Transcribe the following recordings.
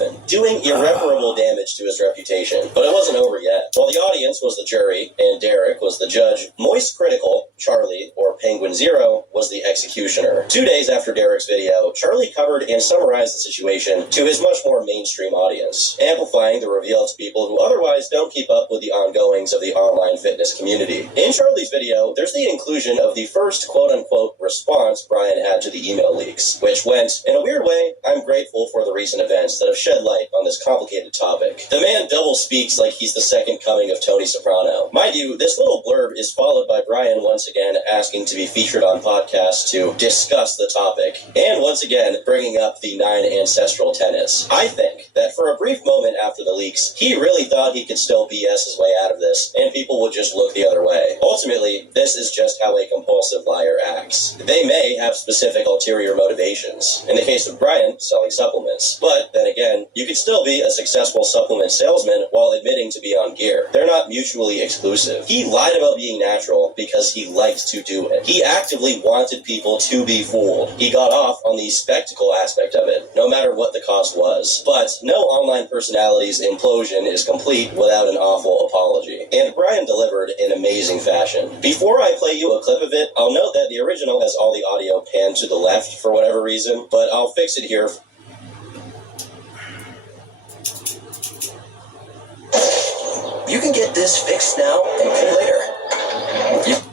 often, doing irreparable damage to his reputation. But it wasn't over yet. While the audience was the jury and Derek was the judge, Moist Critical, Charlie, or Penguin Zero, was the executioner. 2 days after Derek's video, Charlie covered and summarized the situation to his much more mainstream audience, amplifying the reveal to people who otherwise don't keep up with the ongoings of the online fitness community. In Charlie's video, there's the inclusion of the first quote-unquote response Brian had to the email leaks, which went, in a weird way, I'm grateful for the recent events that have shed light on this complicated topic. The man double speaks like he's the second coming of Tony Soprano. Mind you, this little blurb is followed by Brian once again asking to be featured on podcasts to discuss the topic, and once again bringing up the 9 ancestral tenets. I think that for a brief moment after the leaks, he really thought he could still BS his way out of this, and people would just look the other way. Ultimately, this is just how a compulsive liar acts. They may have specific ulterior motivations. In the case of Brian, selling supplements. But then again, you could still be a successful supplement salesman while admitting to be on gear. They're not mutually exclusive. He lied about being natural because he liked to do it. He actively wanted people to be fooled. He got off on the spectacle aspect of it, no matter what the cost was. But no online personality's implosion is complete without an awful apology. And Brian delivered in amazing fashion. Before I play you a clip of it, I'll note that the original has all the audio panned to the left for whatever reason, but I'll fix it here. You can get this fixed now and pay later.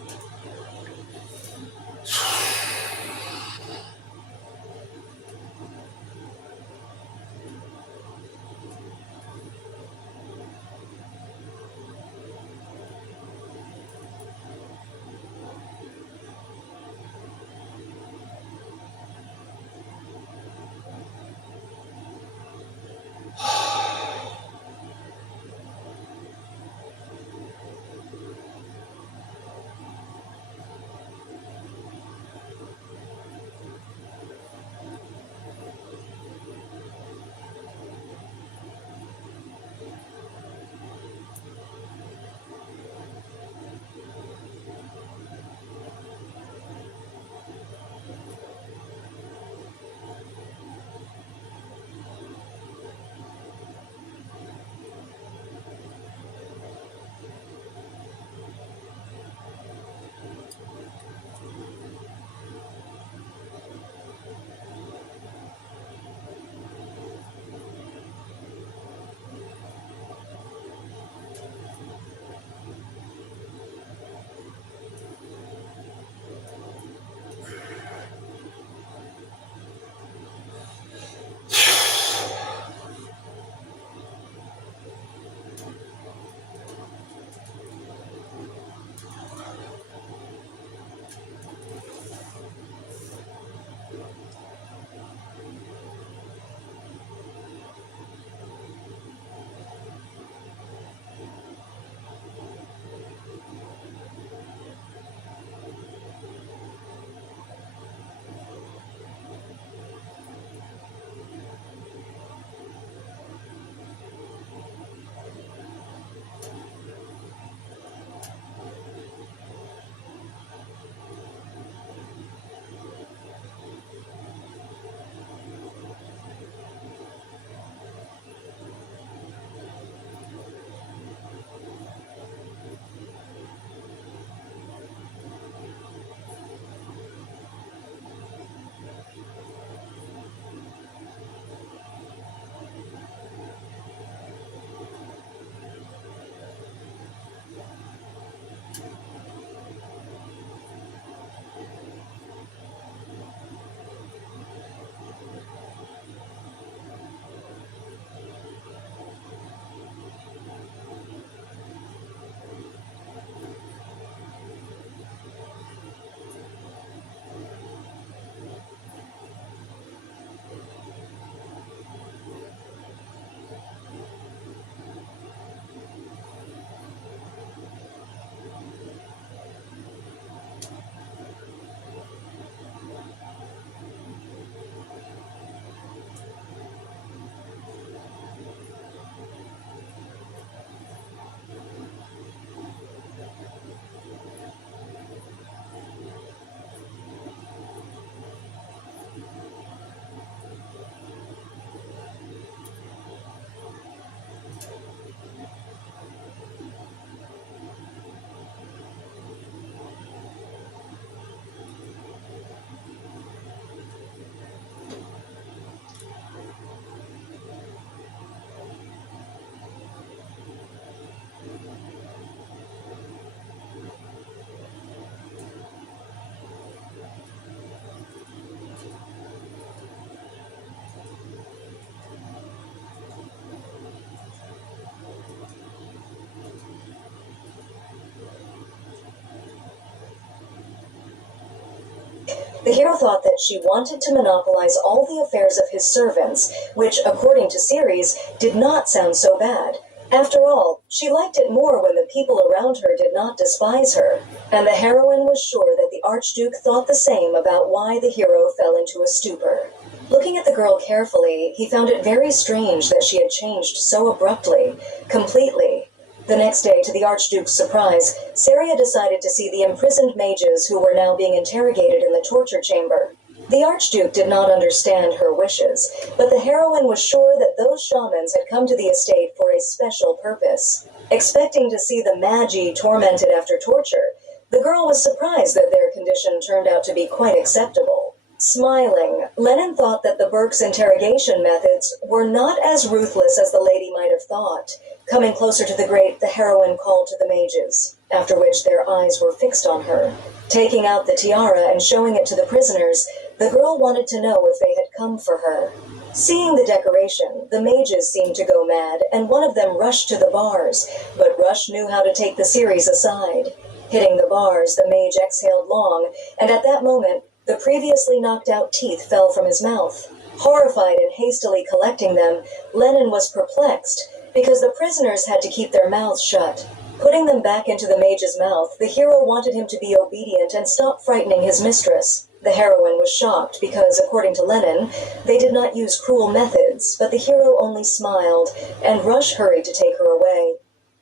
The hero thought that she wanted to monopolize all the affairs of his servants, which, according to Ceres, did not sound so bad. After all, she liked it more when the people around her did not despise her, and the heroine was sure that the Archduke thought the same about why the hero fell into a stupor. Looking at the girl carefully, he found it very strange that she had changed so abruptly, completely. The next day, to the Archduke's surprise, Saria decided to see the imprisoned mages who were now being interrogated in the torture chamber. The Archduke did not understand her wishes, but the heroine was sure that those shamans had come to the estate for a special purpose. Expecting to see the magi tormented after torture, the girl was surprised that their condition turned out to be quite acceptable. Smiling, Lennon thought that the Burke's interrogation methods were not as ruthless as the lady might have thought. Coming closer to the grate, the heroine called to the mages, after which their eyes were fixed on her. Taking out the tiara and showing it to the prisoners, the girl wanted to know if they had come for her. Seeing the decoration, the mages seemed to go mad, and one of them rushed to the bars, but Rush knew how to take the series aside. Hitting the bars, the mage exhaled long, and at that moment, the previously knocked-out teeth fell from his mouth. Horrified and hastily collecting them, Lennon was perplexed, because the prisoners had to keep their mouths shut. Putting them back into the mage's mouth, the hero wanted him to be obedient and stop frightening his mistress. The heroine was shocked because, according to Lennon, they did not use cruel methods, but the hero only smiled, and Rush hurried to take her away.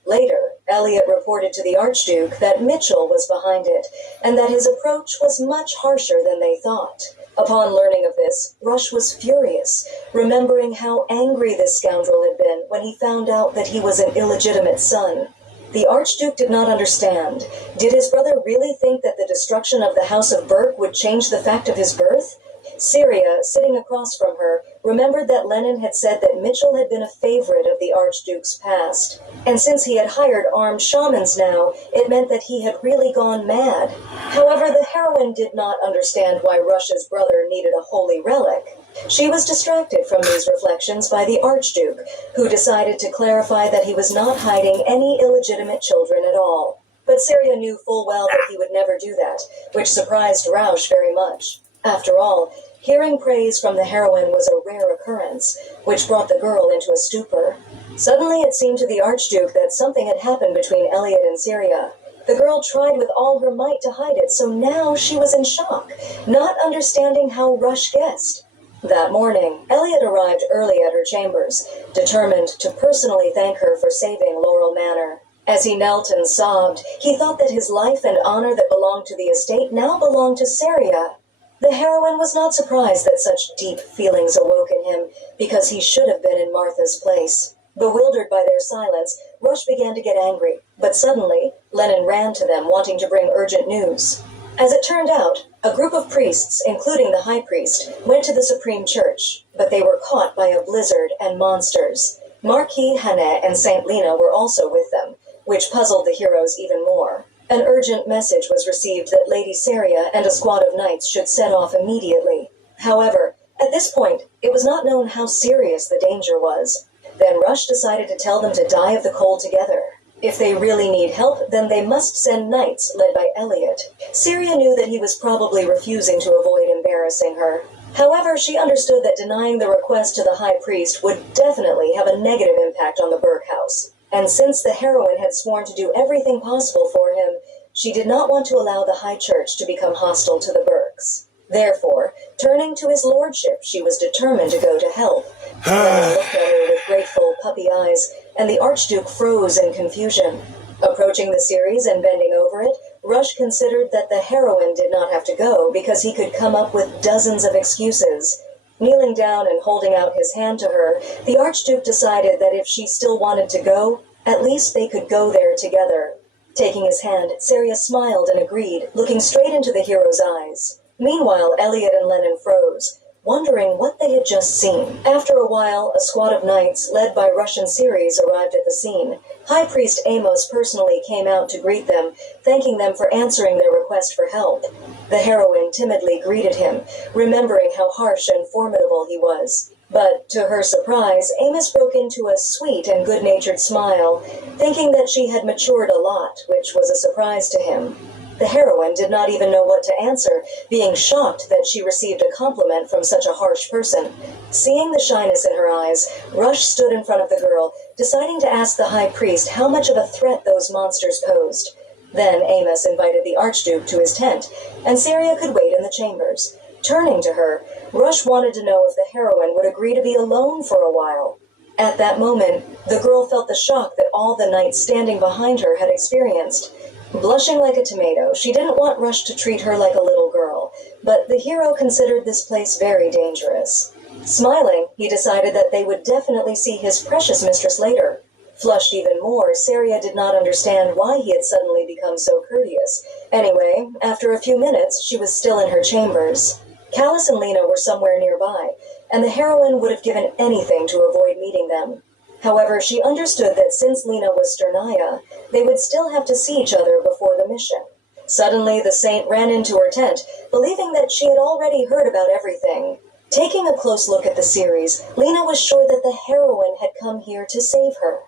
Later, Elliot reported to the Archduke that Mitchell was behind it, and that his approach was much harsher than they thought. Upon learning of this, Rush was furious, remembering how angry this scoundrel had been when he found out that he was an illegitimate son. The Archduke did not understand. Did his brother really think that the destruction of the House of Burke would change the fact of his birth? Syria, sitting across from her, remembered that Lennon had said that Mitchell had been a favorite of the Archduke's past, and since he had hired armed shamans now, it meant that he had really gone mad. However, the heroine did not understand why Rush's brother needed a holy relic. She was distracted from these reflections by the Archduke, who decided to clarify that he was not hiding any illegitimate children at all. But Syria knew full well that he would never do that, which surprised Rausch very much. After all, hearing praise from the heroine was a rare occurrence, which brought the girl into a stupor. Suddenly it seemed to the Archduke that something had happened between Elliot and Syria. The girl tried with all her might to hide it, so now she was in shock, not understanding how Rush guessed. That morning, Elliot arrived early at her chambers, determined to personally thank her for saving Laurel Manor. As he knelt and sobbed, he thought that his life and honor that belonged to the estate now belonged to Syria. The heroine was not surprised that such deep feelings awoke in him, because he should have been in Martha's place. Bewildered by their silence, Rush began to get angry, but suddenly, Lennon ran to them, wanting to bring urgent news. As it turned out, a group of priests, including the high priest, went to the Supreme Church, but they were caught by a blizzard and monsters. Marquis Hannah and St. Lena were also with them, which puzzled the heroes even more. An urgent message was received that Lady Saria and a squad of knights should set off immediately. However, at this point, it was not known how serious the danger was. Then Rush decided to tell them to die of the cold together. If they really need help, then they must send knights led by Elliot. Syria knew that he was probably refusing to avoid embarrassing her. However, she understood that denying the request to the high priest would definitely have a negative impact on the Burke house. And since the heroine had sworn to do everything possible for him, she did not want to allow the high church to become hostile to the Burkes. Therefore, turning to his lordship, she was determined to go to help. Lennon looked at her with grateful puppy eyes, and the Archduke froze in confusion. Approaching the series and bending over it, Rush considered that the heroine did not have to go because he could come up with dozens of excuses. Kneeling down and holding out his hand to her, the Archduke decided that if she still wanted to go, at least they could go there together. Taking his hand, Saria smiled and agreed, looking straight into the hero's eyes. Meanwhile, Elliot and Lennon froze, wondering what they had just seen. After a while, a squad of knights, led by Russian Ceres, arrived at the scene. High Priest Amos personally came out to greet them, thanking them for answering their request for help. The heroine timidly greeted him, remembering how harsh and formidable he was. But, to her surprise, Amos broke into a sweet and good-natured smile, thinking that she had matured a lot, which was a surprise to him. The heroine did not even know what to answer, being shocked that she received a compliment from such a harsh person. Seeing the shyness in her eyes, Rush stood in front of the girl, deciding to ask the high priest how much of a threat those monsters posed. Then Amos invited the Archduke to his tent, and Syria could wait in the chambers. Turning to her, Rush wanted to know if the heroine would agree to be alone for a while. At that moment, the girl felt the shock that all the knights standing behind her had experienced. Blushing like a tomato, she didn't want Rush to treat her like a little girl, but the hero considered this place very dangerous. Smiling, he decided that they would definitely see his precious mistress later. Flushed even more, Syria did not understand why he had suddenly become so courteous. Anyway, after a few minutes, she was still in her chambers. Callus and Lena were somewhere nearby, and the heroine would have given anything to avoid meeting them. However, she understood that since Lena was Sternaya, they would still have to see each other before the mission. Suddenly, the saint ran into her tent, believing that she had already heard about everything. Taking a close look at the series, Lena was sure that the heroine had come here to save her.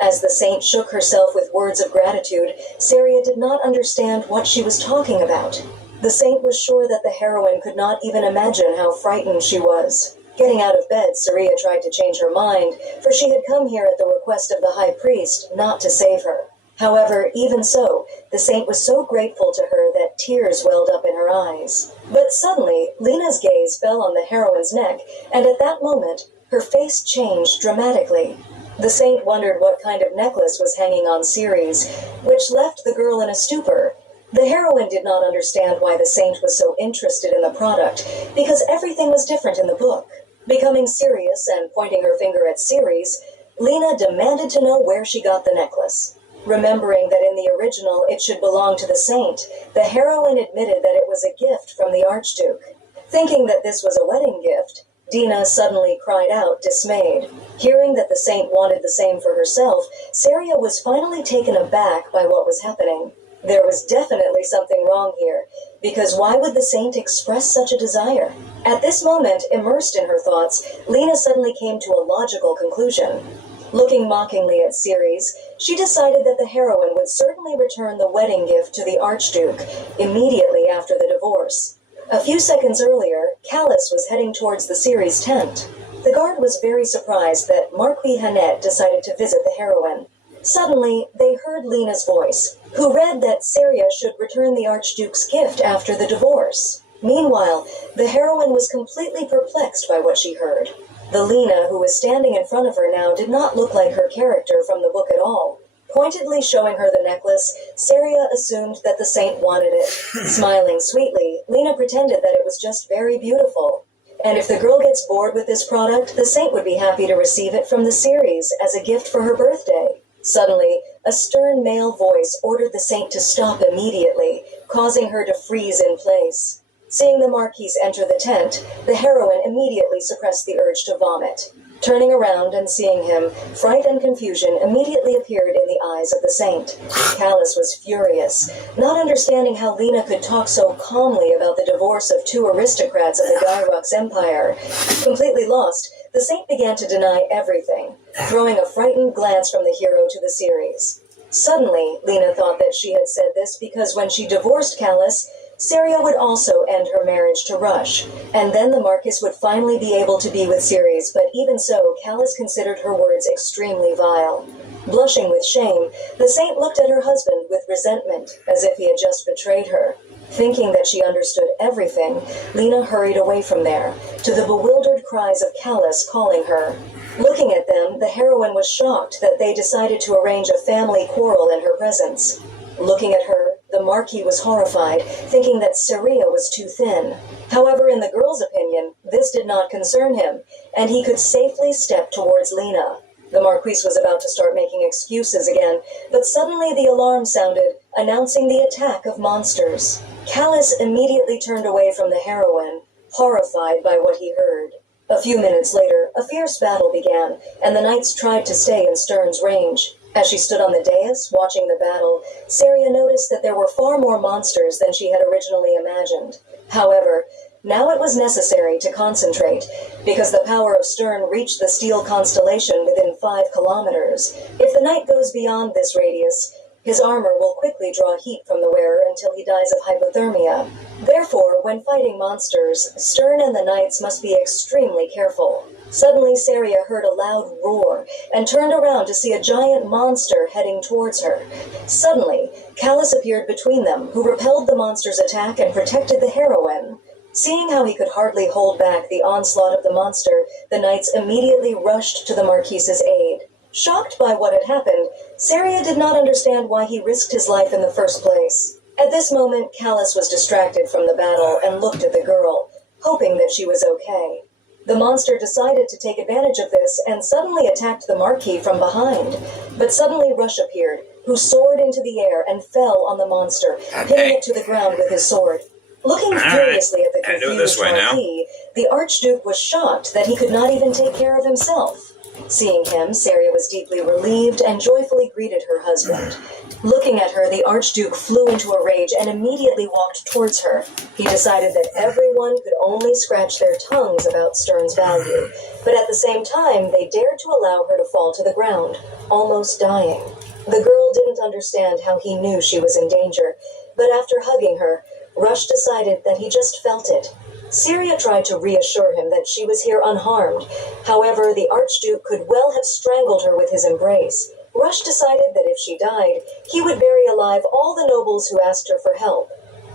As the saint shook herself with words of gratitude, Syria did not understand what she was talking about. The saint was sure that the heroine could not even imagine how frightened she was. Getting out of bed, Syria tried to change her mind, for she had come here at the request of the high priest, not to save her. However, even so, the saint was so grateful to her that tears welled up in her eyes. But suddenly, Lena's gaze fell on the heroine's neck, and at that moment, her face changed dramatically. The saint wondered what kind of necklace was hanging on Ceres, which left the girl in a stupor. The heroine did not understand why the saint was so interested in the product, because everything was different in the book. Becoming serious and pointing her finger at Ceres, Lena demanded to know where she got the necklace. Remembering that in the original it should belong to the saint, the heroine admitted that it was a gift from the Archduke. Thinking that this was a wedding gift, Dina suddenly cried out, dismayed. Hearing that the saint wanted the same for herself, Syria was finally taken aback by what was happening. There was definitely something wrong here, because why would the saint express such a desire? At this moment, immersed in her thoughts, Lena suddenly came to a logical conclusion. Looking mockingly at Ceres, she decided that the heroine would certainly return the wedding gift to the Archduke immediately after the divorce. A few seconds earlier, Callus was heading towards the Ceres tent. The guard was very surprised that Marquis Hanet decided to visit the heroine. Suddenly, they heard Lena's voice, who read that Syria should return the Archduke's gift after the divorce. Meanwhile, the heroine was completely perplexed by what she heard. The Lena who was standing in front of her now did not look like her character from the book at all. Pointedly showing her the necklace, Syria assumed that the saint wanted it. Smiling sweetly, Lena pretended that it was just very beautiful. And if the girl gets bored with this product, the saint would be happy to receive it from the series as a gift for her birthday. Suddenly, a stern male voice ordered the saint to stop immediately, causing her to freeze in place. Seeing the Marquise enter the tent, the heroine immediately suppressed the urge to vomit. Turning around and seeing him, fright and confusion immediately appeared in the eyes of the saint. Callus was furious, not understanding how Lena could talk so calmly about the divorce of two aristocrats of the Gyrox Empire. Completely lost, the saint began to deny everything, throwing a frightened glance from the hero to the series. Suddenly, Lena thought that she had said this because when she divorced Callus, Syria would also end her marriage to Rush, and then the Marquis would finally be able to be with Ceres, but even so, Callus considered her words extremely vile. Blushing with shame, the saint looked at her husband with resentment, as if he had just betrayed her. Thinking that she understood everything, Lena hurried away from there, to the bewildered cries of Callus calling her. Looking at them, the heroine was shocked that they decided to arrange a family quarrel in her presence. Looking at her, the Marquis was horrified, thinking that Syria was too thin. However, in the girl's opinion, this did not concern him, and he could safely step towards Lena. The Marquis was about to start making excuses again, but suddenly the alarm sounded, announcing the attack of monsters. Callus immediately turned away from the heroine, horrified by what he heard. A few minutes later, a fierce battle began, and the knights tried to stay in Stern's range. As she stood on the dais, watching the battle, Syria noticed that there were far more monsters than she had originally imagined. However, now it was necessary to concentrate, because the power of Stern reached the steel constellation within 5 kilometers. If the knight goes beyond this radius, His armor will quickly draw heat from the wearer until he dies of hypothermia. Therefore, when fighting monsters, Stern and the knights must be extremely careful. Suddenly, Saria heard a loud roar and turned around to see a giant monster heading towards her. Suddenly, Callus appeared between them, who repelled the monster's attack and protected the heroine. Seeing how he could hardly hold back the onslaught of the monster, the knights immediately rushed to the Marquise's aid. Shocked by what had happened, Saria did not understand why he risked his life in the first place. At this moment, Callus was distracted from the battle and looked at the girl, hoping that she was okay. The monster decided to take advantage of this and suddenly attacked the Marquis from behind. But suddenly Rush appeared, who soared into the air and fell on the monster, hitting it to the ground with his sword. Looking furiously at the confused Marquis, the Archduke was shocked that he could not even take care of himself. Seeing him, Saria was deeply relieved and joyfully greeted her husband. Looking at her, the Archduke flew into a rage and immediately walked towards her. He decided that everyone could only scratch their tongues about Stern's value, but at the same time, they dared to allow her to fall to the ground, almost dying. The girl didn't understand how he knew she was in danger, but after hugging her, Rush decided that he just felt it. Saria tried to reassure him that she was here unharmed. However, the Archduke could well have strangled her with his embrace. Rush decided that if she died, he would bury alive all the nobles who asked her for help.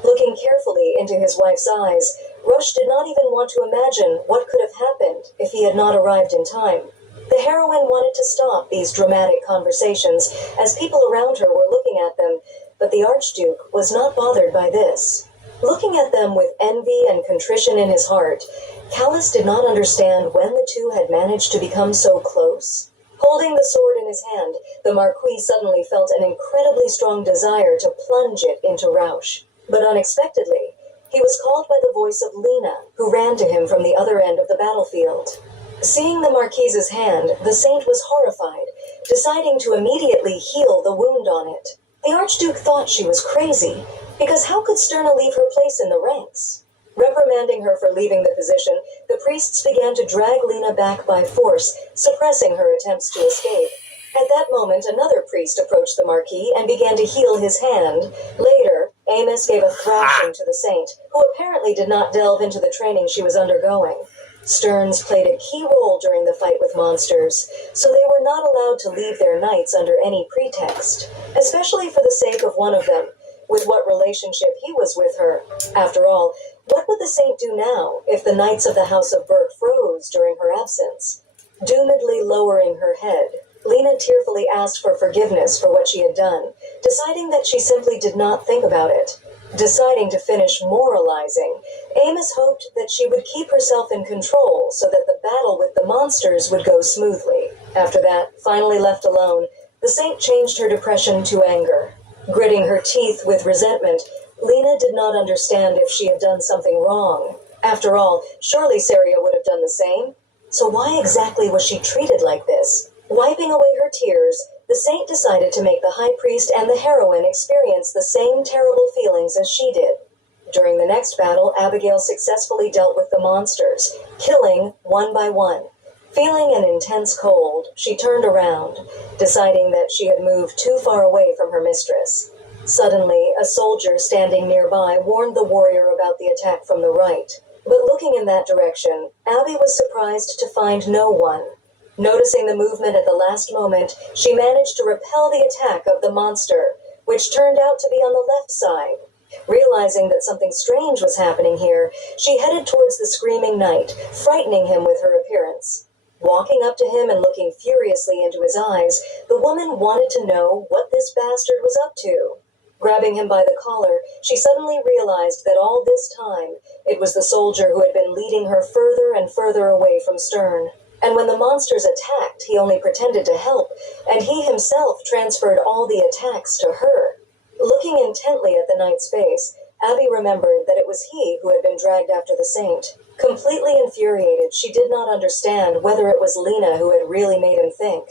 Looking carefully into his wife's eyes, Rush did not even want to imagine what could have happened if he had not arrived in time. The heroine wanted to stop these dramatic conversations, as people around her were looking at them, but the Archduke was not bothered by this. Looking at them with envy and contrition in his heart, Callus did not understand when the two had managed to become so close. Holding the sword in his hand, the Marquis suddenly felt an incredibly strong desire to plunge it into Rausch. But unexpectedly, he was called by the voice of Lena, who ran to him from the other end of the battlefield. Seeing the Marquise's hand, the saint was horrified, deciding to immediately heal the wound on it. The Archduke thought she was crazy, because how could Sterna leave her place in the ranks? Reprimanding her for leaving the position, the priests began to drag Lena back by force, suppressing her attempts to escape. At that moment, another priest approached the Marquis and began to heal his hand. Later, Amos gave a thrashing to the saint, who apparently did not delve into the training she was undergoing. Sterns played a key role during the fight with monsters, so they were not allowed to leave their knights under any pretext, especially for the sake of one of them, with what relationship he was with her. After all, what would the saint do now if the knights of the House of Burke froze during her absence? Doomedly lowering her head, Lena tearfully asked for forgiveness for what she had done, deciding that she simply did not think about it. Deciding to finish moralizing, Amos hoped that she would keep herself in control so that the battle with the monsters would go smoothly. After that, finally left alone, the saint changed her depression to anger. Gritting her teeth with resentment, Lena did not understand if she had done something wrong. After all, surely Saria would have done the same. So why exactly was she treated like this? Wiping away her tears, the saint decided to make the high priest and the heroine experience the same terrible feelings as she did. During the next battle, Abigail successfully dealt with the monsters, killing one by one. Feeling an intense cold, she turned around, deciding that she had moved too far away from her mistress. Suddenly, a soldier standing nearby warned the warrior about the attack from the right. But looking in that direction, Abby was surprised to find no one. Noticing the movement at the last moment, she managed to repel the attack of the monster, which turned out to be on the left side. Realizing that something strange was happening here, she headed towards the screaming knight, frightening him with her appearance. Walking up to him and looking furiously into his eyes, the woman wanted to know what this bastard was up to. Grabbing him by the collar, she suddenly realized that all this time, it was the soldier who had been leading her further and further away from Stern. And when the monsters attacked, he only pretended to help, and he himself transferred all the attacks to her. Looking intently at the knight's face, Abby remembered that it was he who had been dragged after the saint. Completely infuriated, she did not understand whether it was Lena who had really made him think.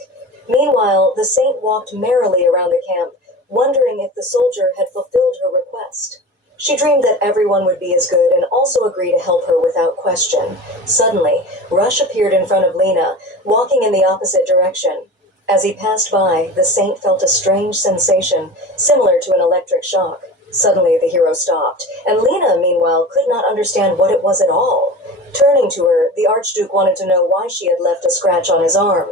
Meanwhile, the saint walked merrily around the camp, wondering if the soldier had fulfilled her request. She dreamed that everyone would be as good and also agree to help her without question. Suddenly, Rush appeared in front of Lena, walking in the opposite direction. As he passed by, the saint felt a strange sensation, similar to an electric shock. Suddenly, the hero stopped, and Lena, meanwhile, could not understand what it was at all. Turning to her, the Archduke wanted to know why she had left a scratch on his arm.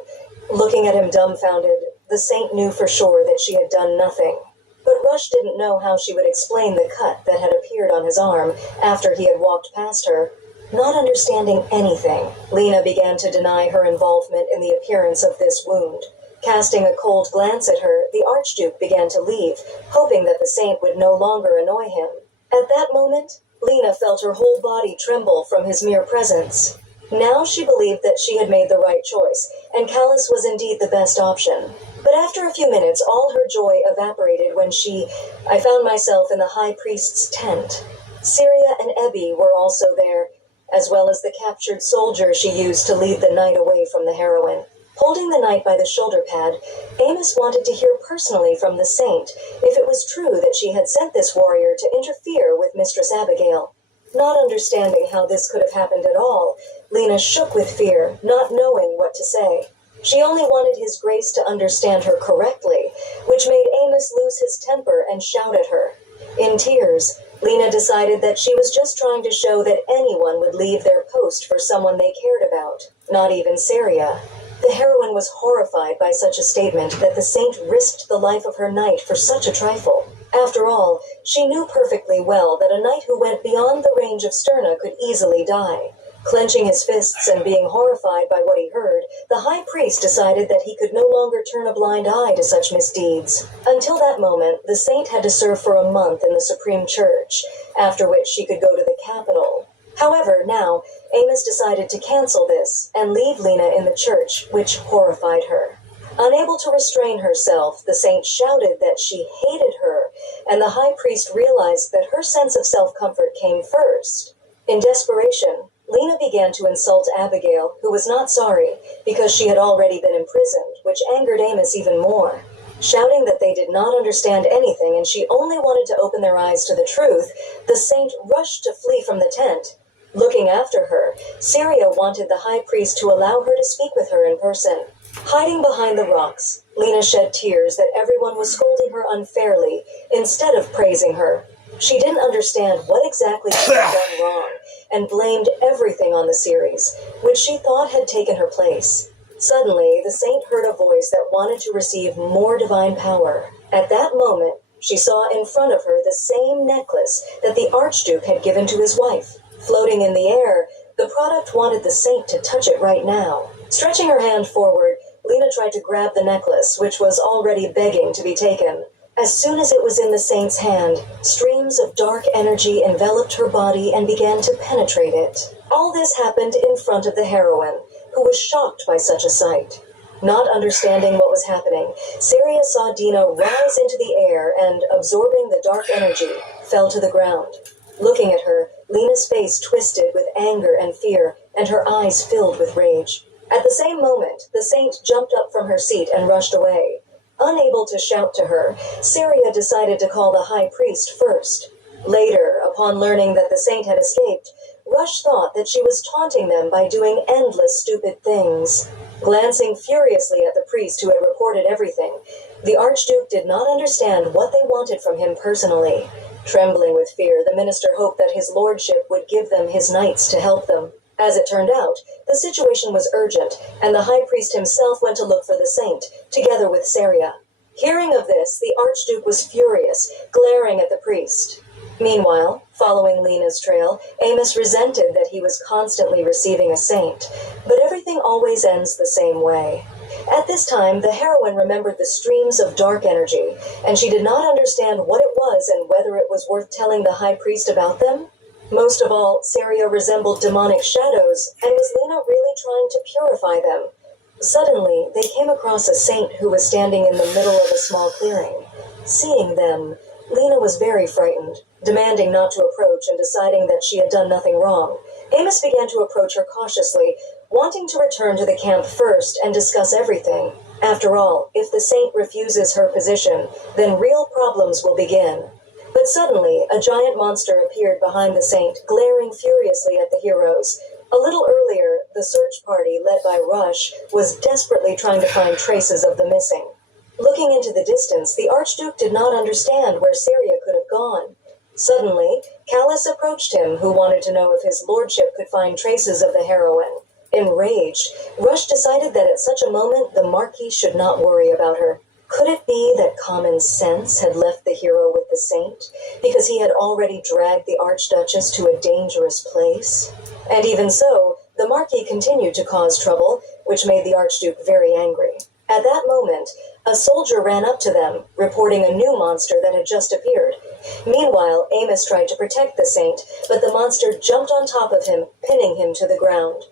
Looking at him dumbfounded, the saint knew for sure that she had done nothing. But Rush didn't know how she would explain the cut that had appeared on his arm after he had walked past her. Not understanding anything, Lena began to deny her involvement in the appearance of this wound. Casting a cold glance at her, the Archduke began to leave, hoping that the saint would no longer annoy him. At that moment, Lena felt her whole body tremble from his mere presence. Now she believed that she had made the right choice, and Callus was indeed the best option. But after a few minutes, all her joy evaporated when I found myself in the High Priest's tent. Syria and Ebby were also there, as well as the captured soldier she used to lead the knight away from the heroine. Holding the knight by the shoulder pad, Amos wanted to hear personally from the saint if it was true that she had sent this warrior to interfere with Mistress Abigail. Not understanding how this could have happened at all, Lena shook with fear, not knowing what to say. She only wanted his grace to understand her correctly, which made Amos lose his temper and shout at her. In tears, Lena decided that she was just trying to show that anyone would leave their post for someone they cared about, not even Syria. The heroine was horrified by such a statement that the saint risked the life of her knight for such a trifle. After all, she knew perfectly well that a knight who went beyond the range of Sterna could easily die. Clenching his fists and being horrified by what he heard, the high priest decided that he could no longer turn a blind eye to such misdeeds. Until that moment, the saint had to serve for a month in the Supreme Church, after which she could go to the capital. However, now, Amos decided to cancel this and leave Lena in the church, which horrified her. Unable to restrain herself, the saint shouted that she hated her, and the high priest realized that her sense of self-comfort came first. In desperation, Lena began to insult Abigail, who was not sorry, because she had already been imprisoned, which angered Amos even more. Shouting that they did not understand anything and she only wanted to open their eyes to the truth, the saint rushed to flee from the tent. Looking after her, Syria wanted the high priest to allow her to speak with her in person. Hiding behind the rocks, Lena shed tears that everyone was scolding her unfairly instead of praising her. She didn't understand what exactly she had done wrong and blamed everything on the series, which she thought had taken her place. Suddenly, the saint heard a voice that wanted to receive more divine power. At that moment, she saw in front of her the same necklace that the Archduke had given to his wife. Floating in the air, the product wanted the saint to touch it right now. Stretching her hand forward, Lena tried to grab the necklace, which was already begging to be taken. As soon as it was in the saint's hand, streams of dark energy enveloped her body and began to penetrate it. All this happened in front of the heroine, who was shocked by such a sight. Not understanding what was happening, Syria saw Dina rise into the air and, absorbing the dark energy, fell to the ground. Looking at her, Lena's face twisted with anger and fear, and her eyes filled with rage. At the same moment, the saint jumped up from her seat and rushed away. Unable to shout to her, Syria decided to call the high priest first. Later, upon learning that the saint had escaped, Rush thought that she was taunting them by doing endless stupid things. Glancing furiously at the priest who had reported everything, the Archduke did not understand what they wanted from him personally. Trembling with fear, the minister hoped that his lordship would give them his knights to help them. As it turned out, the situation was urgent, and the high priest himself went to look for the saint, together with Syria. Hearing of this, the Archduke was furious, glaring at the priest. Meanwhile, following Lena's trail, Amos resented that he was constantly receiving a saint, but everything always ends the same way. At this time, the heroine remembered the streams of dark energy, and she did not understand what it was and whether it was worth telling the high priest about them. Most of all, Syria resembled demonic shadows, and was Lena really trying to purify them? Suddenly, they came across a saint who was standing in the middle of a small clearing. Seeing them, Lena was very frightened, demanding not to approach and deciding that she had done nothing wrong. Amos began to approach her cautiously, wanting to return to the camp first and discuss everything. After all, if the saint refuses her position, then real problems will begin. But suddenly, a giant monster appeared behind the saint, glaring furiously at the heroes. A little earlier, the search party, led by Rush, was desperately trying to find traces of the missing. Looking into the distance, the Archduke did not understand where Syria could have gone. Suddenly, Callus approached him, who wanted to know if his lordship could find traces of the heroine. Enraged, Rush decided that at such a moment the Marquis should not worry about her. Could it be that common sense had left the hero with the saint, because he had already dragged the Archduchess to a dangerous place? And even so, the Marquis continued to cause trouble, which made the Archduke very angry. At that moment, a soldier ran up to them, reporting a new monster that had just appeared. Meanwhile, Amos tried to protect the saint, but the monster jumped on top of him, pinning him to the ground.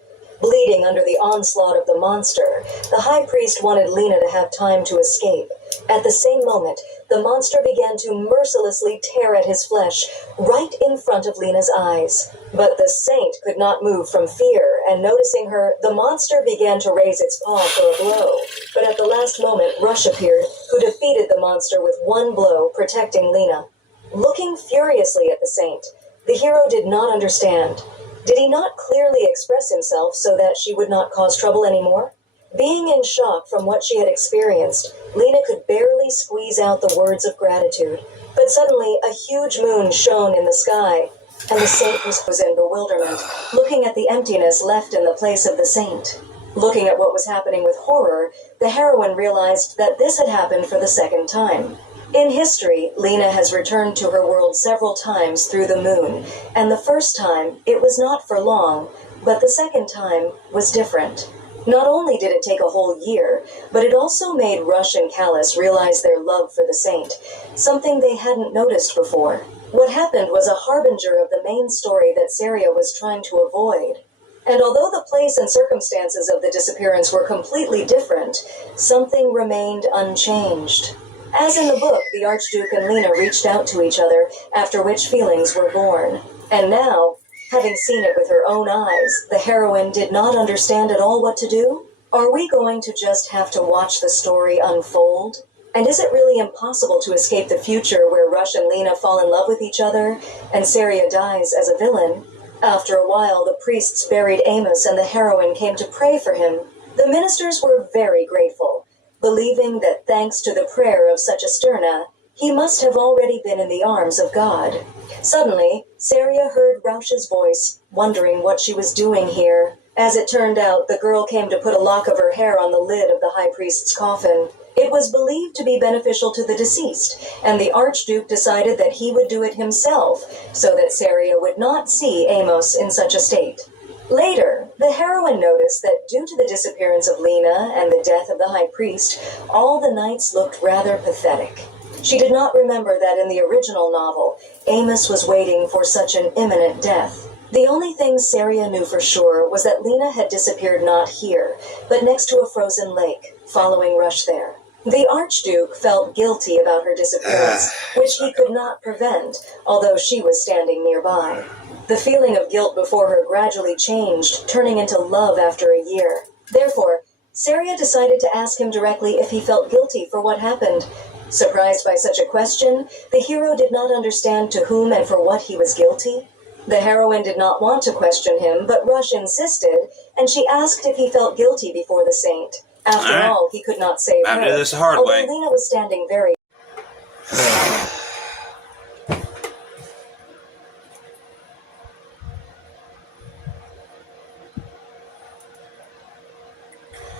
Bleeding under the onslaught of the monster, the high priest wanted Lena to have time to escape. At the same moment, the monster began to mercilessly tear at his flesh, right in front of Lena's eyes. But the saint could not move from fear, and noticing her, the monster began to raise its paw for a blow. But at the last moment, Rush appeared, who defeated the monster with one blow, protecting Lena. Looking furiously at the saint, the hero did not understand. Did he not clearly express himself so that she would not cause trouble anymore? Being in shock from what she had experienced, Lena could barely squeeze out the words of gratitude. But suddenly, a huge moon shone in the sky, and the saint was in bewilderment, looking at the emptiness left in the place of the saint. Looking at what was happening with horror, the heroine realized that this had happened for the second time. In history, Lena has returned to her world several times through the moon, and the first time, it was not for long, but the second time was different. Not only did it take a whole year, but it also made Rush and Callus realize their love for the saint, something they hadn't noticed before. What happened was a harbinger of the main story that Syria was trying to avoid. And although the place and circumstances of the disappearance were completely different, something remained unchanged. As in the book, the Archduke and Lena reached out to each other, after which feelings were born. And now, having seen it with her own eyes, the heroine did not understand at all what to do? Are we going to just have to watch the story unfold? And is it really impossible to escape the future where Rush and Lena fall in love with each other, and Syria dies as a villain? After a while, the priests buried Amos and the heroine came to pray for him. The ministers were very grateful, believing that thanks to the prayer of such a sterna, he must have already been in the arms of God. Suddenly, Syria heard Rausch's voice, wondering what she was doing here. As it turned out, the girl came to put a lock of her hair on the lid of the high priest's coffin. It was believed to be beneficial to the deceased, and the Archduke decided that he would do it himself, so that Syria would not see Amos in such a state. Later, the heroine noticed that due to the disappearance of Lena and the death of the high priest, all the knights looked rather pathetic. She did not remember that in the original novel, Amos was waiting for such an imminent death. The only thing Syria knew for sure was that Lena had disappeared not here, but next to a frozen lake, following Rush there. The Archduke felt guilty about her disappearance, which he could not prevent, although she was standing nearby. The feeling of guilt before her gradually changed, turning into love after a year. Therefore, Syria decided to ask him directly if he felt guilty for what happened. Surprised by such a question, the hero did not understand to whom and for what he was guilty. The heroine did not want to question him, but Rush insisted, and she asked if he felt guilty before the saint. After all, he could not save her. Do this the hard way. Lena was standing very...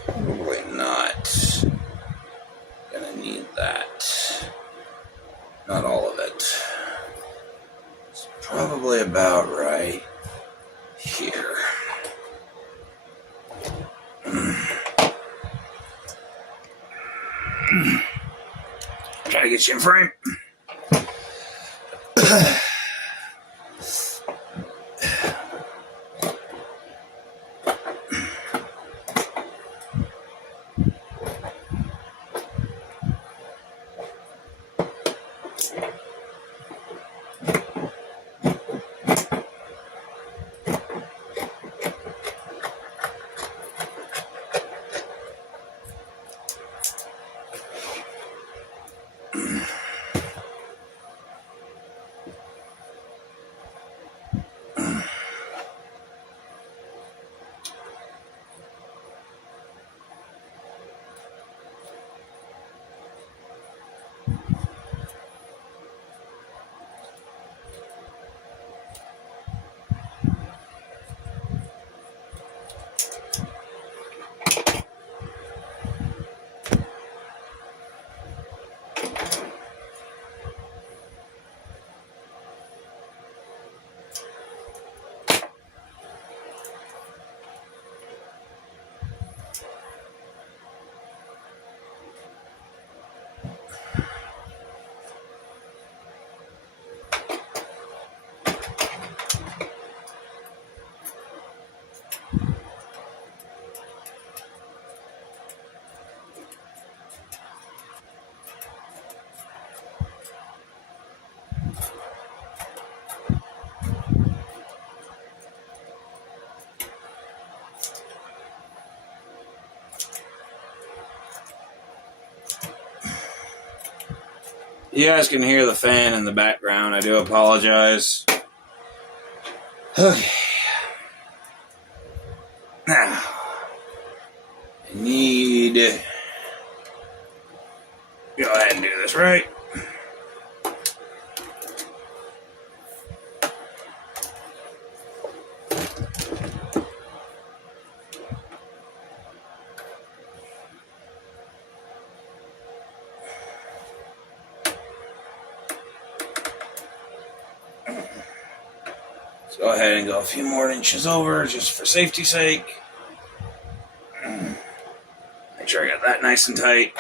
Probably not gonna need that. Not all of it. It's probably about right here. Try to get you in frame. You guys can hear the fan in the background. I do apologize. Okay. Now, I need to go ahead and do this right. Let's go ahead and go a few more inches over just for safety's sake. Make sure I got that nice and tight.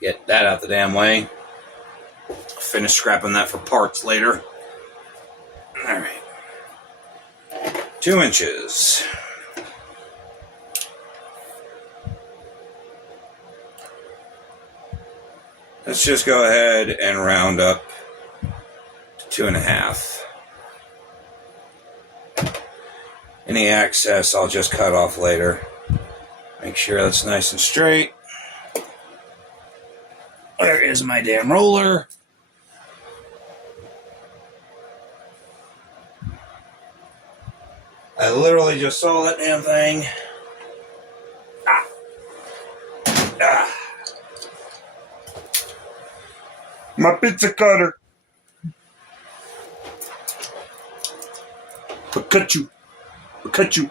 Get that out the damn way. Finish scrapping that for parts later. Alright. 2 inches. Let's just go ahead and round up to 2.5. Any excess I'll just cut off later. Make sure that's nice and straight. There is my damn roller. I literally just saw that damn thing. My pizza cutter. I'll cut you. I'll cut you.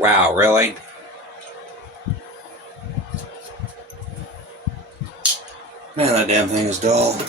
Wow, really? Man, that damn thing is dull.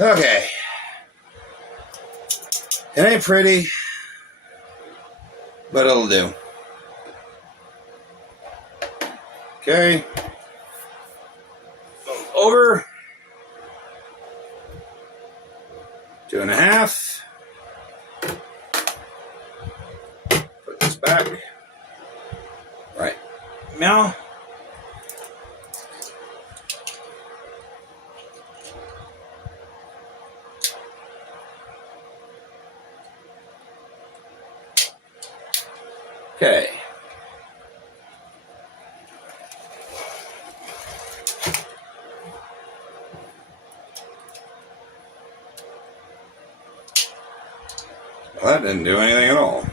Okay. It ain't pretty, but it'll do. Okay. Over. 2.5. Put this back. Right. Now. Okay. Well, that didn't do anything at all.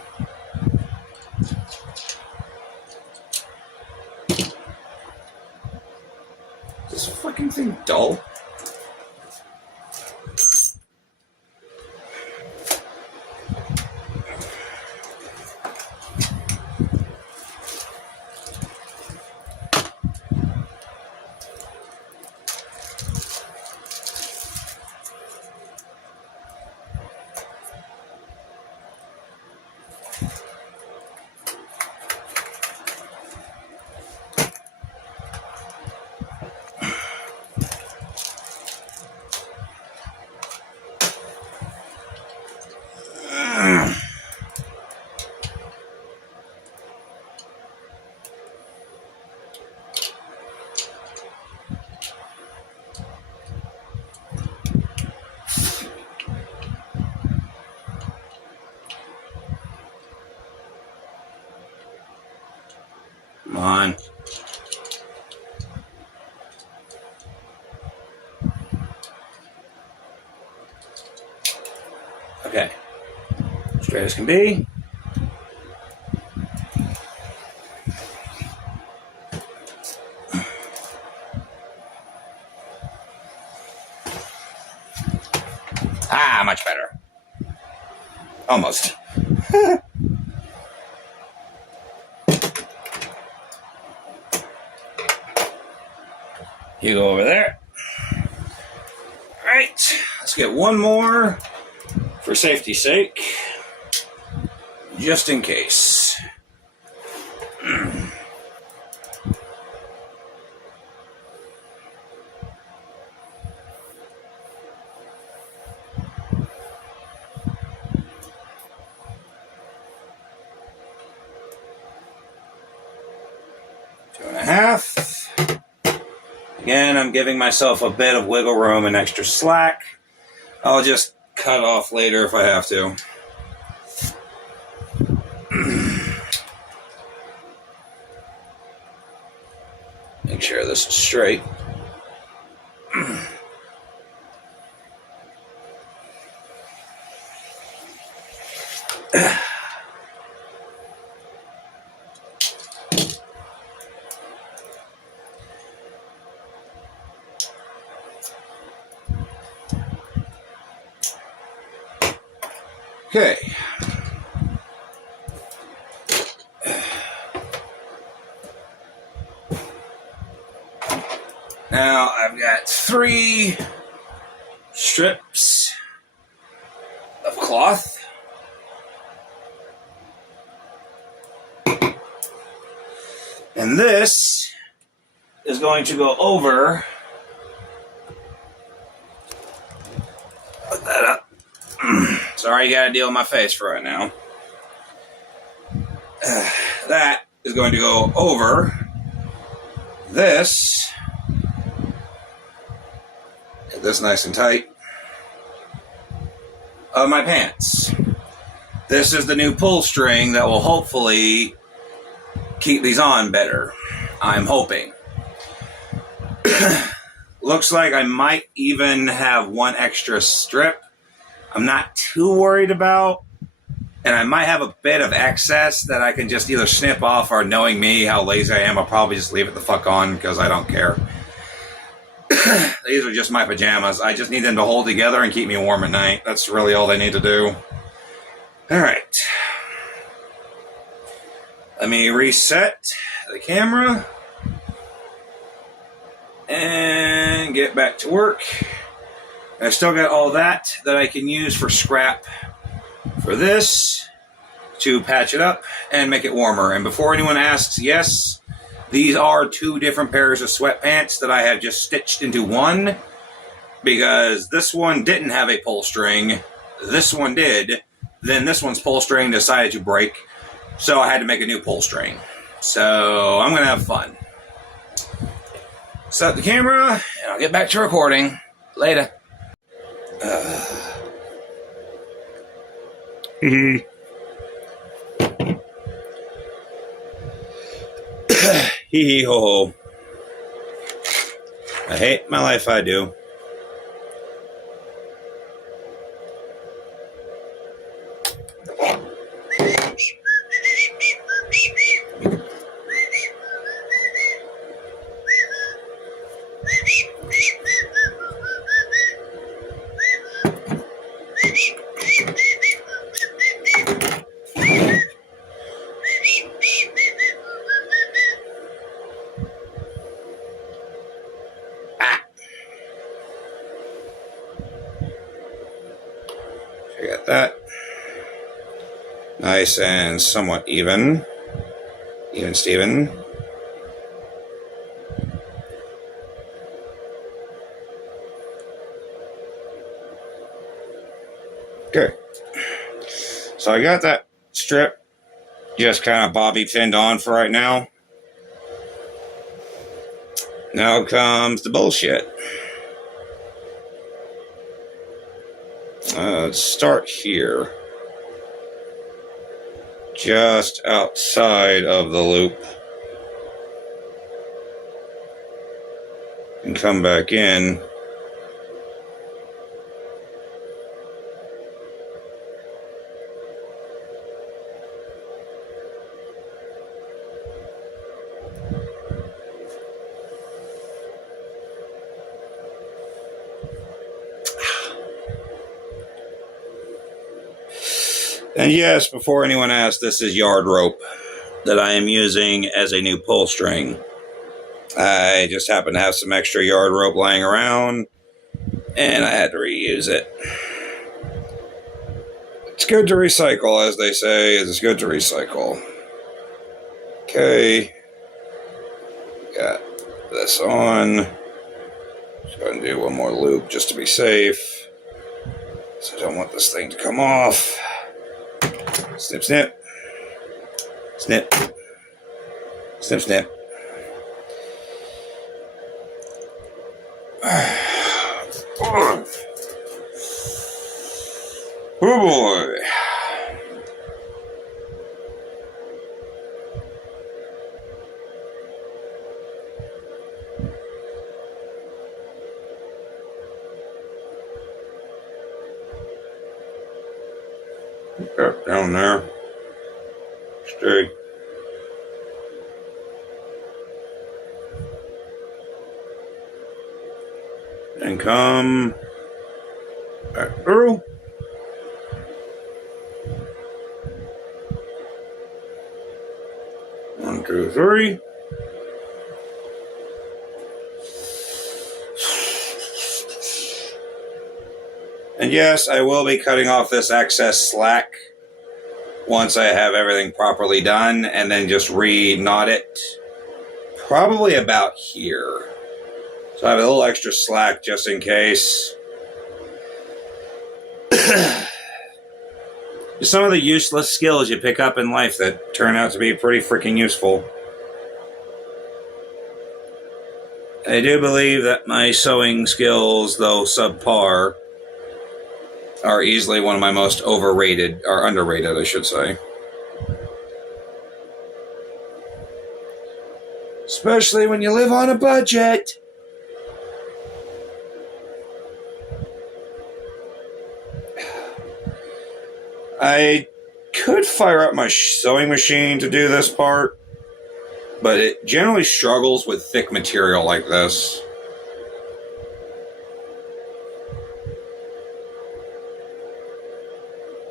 Is this fucking thing dull? Come on. Okay. Straight as can be. Ah, much better. Almost. You go over there. All right, let's get one more for safety's sake, just in case. Two and a half. Again, I'm giving myself a bit of wiggle room and extra slack. I'll just cut off later if I have to. Make sure this is straight. Okay. Now I've got 3 strips of cloth. And this is going to go over. Put that up. Sorry, you gotta deal with my face for right now. That is going to go over this. Get this nice and tight. Of my pants. This is the new pull string that will hopefully keep these on better. I'm hoping. Looks like I might even have one extra strip. I'm not too worried about. And I might have a bit of excess that I can just either snip off, or knowing me, how lazy I am, I'll probably just leave it the fuck on because I don't care. These are just my pajamas. I just need them to hold together and keep me warm at night. That's really all they need to do. Alright. Let me reset the camera. And get back to work. I still got all that I can use for scrap for this to patch it up and make it warmer. And before anyone asks, yes, these are 2 different pairs of sweatpants that I have just stitched into one, because this one didn't have a pull string, this one did, then this one's pull string decided to break, so I had to make a new pull string. So I'm gonna have fun. Set the camera and I'll get back to recording later. Hee hee ho ho. I hate my life, I do. I got that. Nice and somewhat even. Even Steven. Okay. So I got that strip just kind of bobby pinned on for right now. Now comes the bullshit. Let's start here. Just outside of the loop. And come back in. And yes, before anyone asks, this is yard rope that I am using as a new pull string. I just happen to have some extra yard rope lying around, and I had to reuse it. It's good to recycle, as they say. It's good to recycle. Okay. Got this on. Just going to do one more loop just to be safe. So I don't want this thing to come off. Snip, snip. Snip. Snip, snip. Oh boy. Up down there. Stay. And come back through. One, two, three. And yes, I will be cutting off this excess slack once I have everything properly done, and then just re-knot it probably about here. So I have a little extra slack just in case. Some of the useless skills you pick up in life that turn out to be pretty freaking useful. I do believe that my sewing skills, though subpar, are easily one of my most overrated, or underrated, I should say. Especially when you live on a budget. I could fire up my sewing machine to do this part, but it generally struggles with thick material like this.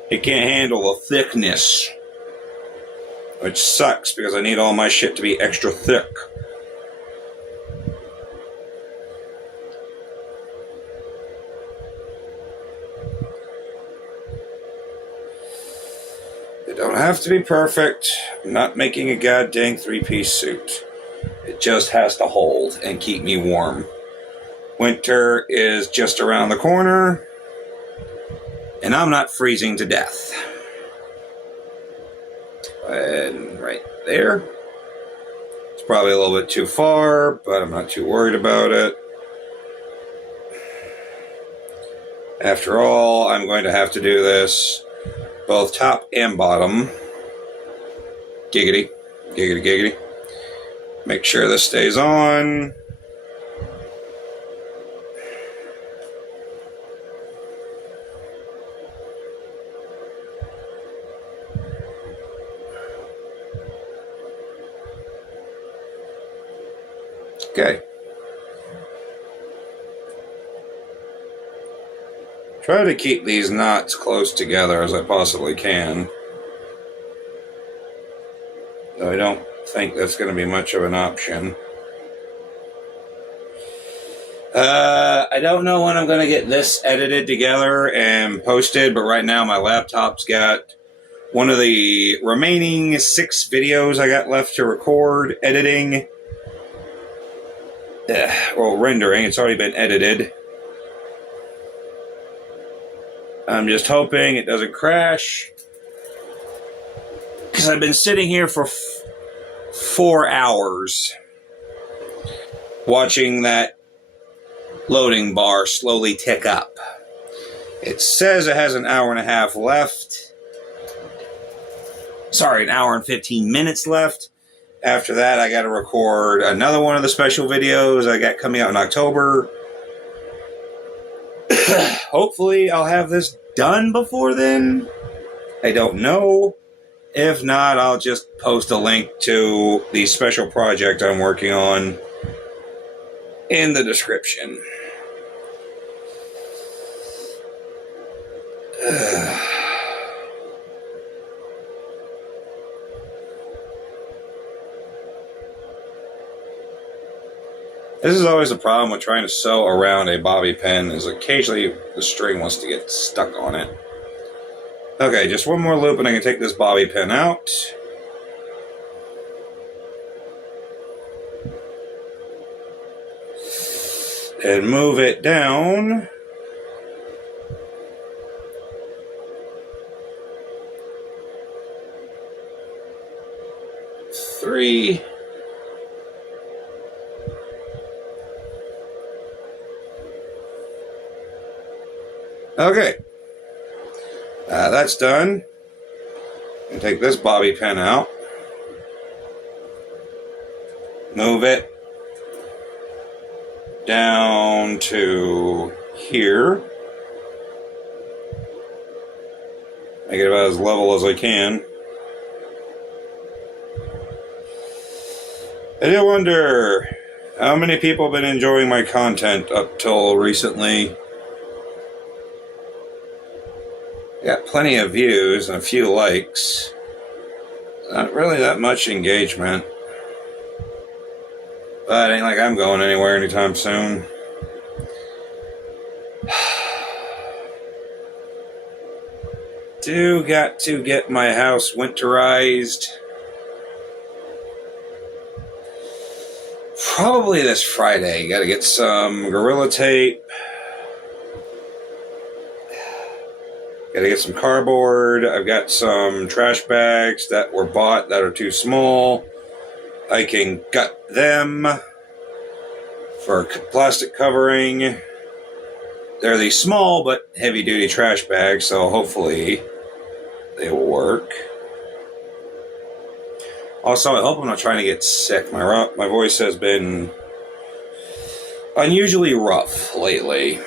It can't handle the thickness, which sucks because I need all my shit to be extra thick. It don't have to be perfect. I'm not making a goddamn three-piece suit. It just has to hold and keep me warm. Winter is just around the corner, and I'm not freezing to death. And right there. It's probably a little bit too far, but I'm not too worried about it. After all, I'm going to have to do this both top and bottom. Giggity, giggity, giggity. Make sure this stays on. Okay. Try to keep these knots close together as I possibly can. Though I don't think that's going to be much of an option. I don't know when I'm going to get this edited together and posted, but right now my laptop's got one of the remaining 6 videos I got left to record, editing. Well, rendering. It's already been edited. I'm just hoping it doesn't crash, because I've been sitting here for 4 hours watching that loading bar slowly tick up. It says it has an hour and a half left. Sorry, an hour and 15 minutes left. After that, I got to record another one of the special videos I got coming out in October. Hopefully, I'll have this done before then. I don't know. If not, I'll just post a link to the special project I'm working on in the description. This is always a problem with trying to sew around a bobby pin, is occasionally the string wants to get stuck on it. Okay, just one more loop and I can take this bobby pin out. And move it down. Three. Okay. That's done. And take this bobby pin out. Move it down to here. Make it about as level as I can. I do wonder how many people have been enjoying my content up till recently. Got plenty of views and a few likes. Not really that much engagement. But it ain't like I'm going anywhere anytime soon. Do got to get my house winterized. Probably this Friday. Got to get some Gorilla Tape. Got to get some cardboard. I've got some trash bags that were bought that are too small. I can gut them for plastic covering. They're these small but heavy-duty trash bags, so hopefully they will work. Also, I hope I'm not trying to get sick. My voice has been unusually rough lately.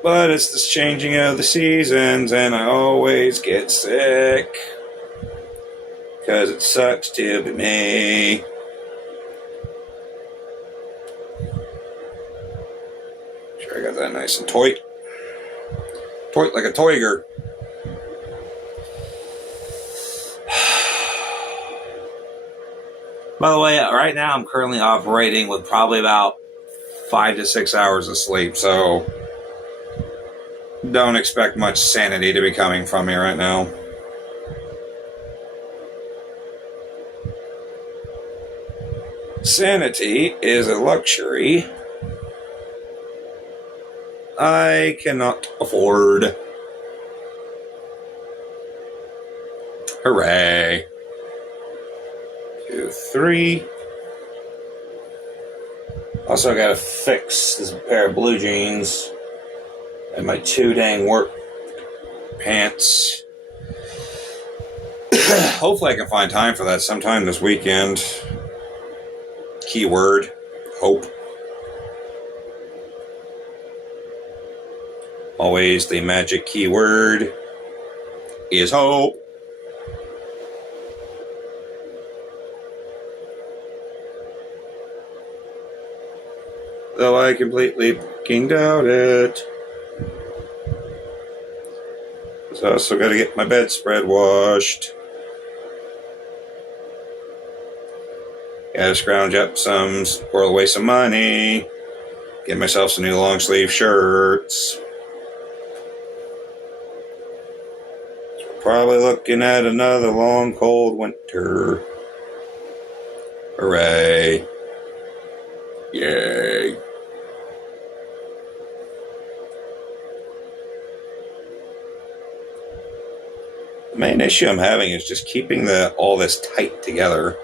But it's this changing of the seasons, and I always get sick. Because it sucks to be me. Sure, I got that nice and toit. Toit like a toiger. By the way, right now I'm currently operating with probably about 5 to 6 hours of sleep, so don't expect much sanity to be coming from me right now. Sanity is a luxury I cannot afford. Hooray. 2, 3. Also gotta fix this pair of blue jeans and my 2 dang work pants. Hopefully I can find time for that sometime this weekend. Keyword, hope. Always the magic keyword is hope. Though I completely fucking doubt it. So I also got to get my bedspread washed. Gotta scrounge up some, squirrel away some money. Get myself some new long sleeve shirts. So we're probably looking at another long cold winter. Hooray. Yay. The main issue I'm having is just keeping all this tight together.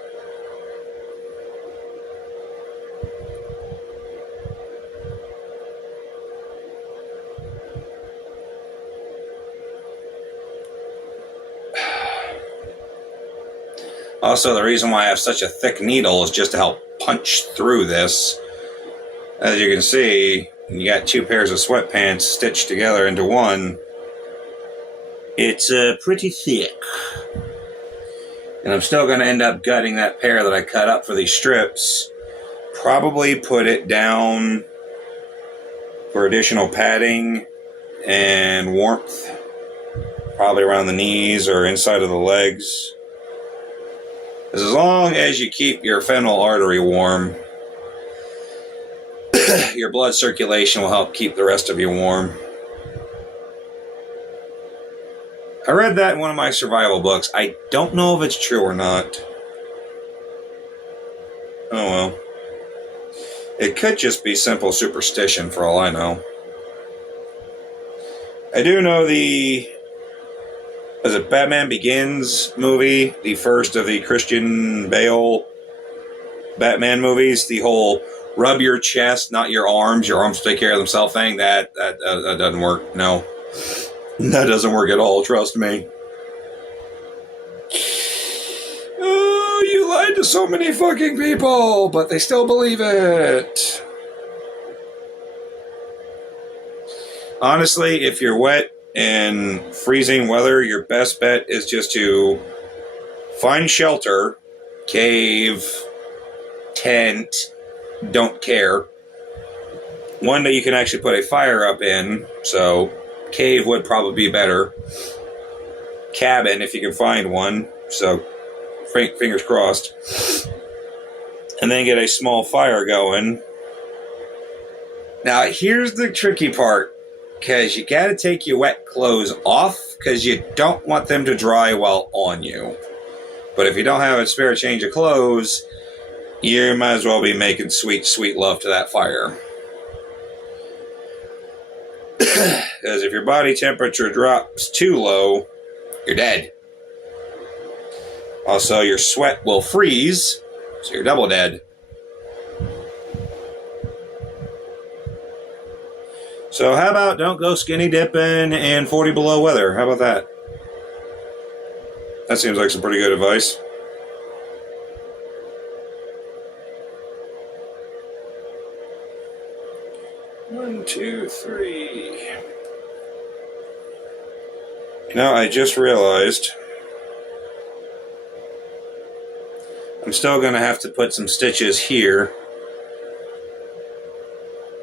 Also, the reason why I have such a thick needle is just to help punch through this. As you can see, you got 2 pairs of sweatpants stitched together into one. It's pretty thick. And I'm still going to end up gutting that pair that I cut up for these strips. Probably put it down for additional padding and warmth. Probably around the knees or inside of the legs. As long as you keep your femoral artery warm, your blood circulation will help keep the rest of you warm. I read that in one of my survival books. I don't know if it's true or not. Oh well. It could just be simple superstition for all I know. I do know the Batman Begins movie, the first of the Christian Bale Batman movies, the whole rub your chest, not your arms take care of themselves thing, that doesn't work. No. That doesn't work at all, trust me. Oh, you lied to so many fucking people, but they still believe it. Honestly, if you're wet in freezing weather, your best bet is just to find shelter, cave, tent, don't care. One that you can actually put a fire up in, so cave would probably be better. Cabin, if you can find one, so fingers crossed. And then get a small fire going. Now, here's the tricky part. Because you got to take your wet clothes off because you don't want them to dry while on you. But if you don't have a spare change of clothes, you might as well be making sweet, sweet love to that fire. Because if your body temperature drops too low, you're dead. Also, your sweat will freeze, so you're double dead. So how about don't go skinny dipping in 40 below weather? How about that? That seems like some pretty good advice. One, two, three. Now I just realized I'm still going to have to put some stitches here